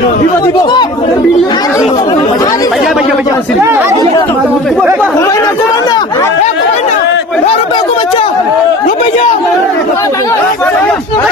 tiba tiba baca baca baca sini baca main aku mana aku mana baru aku baca lu baca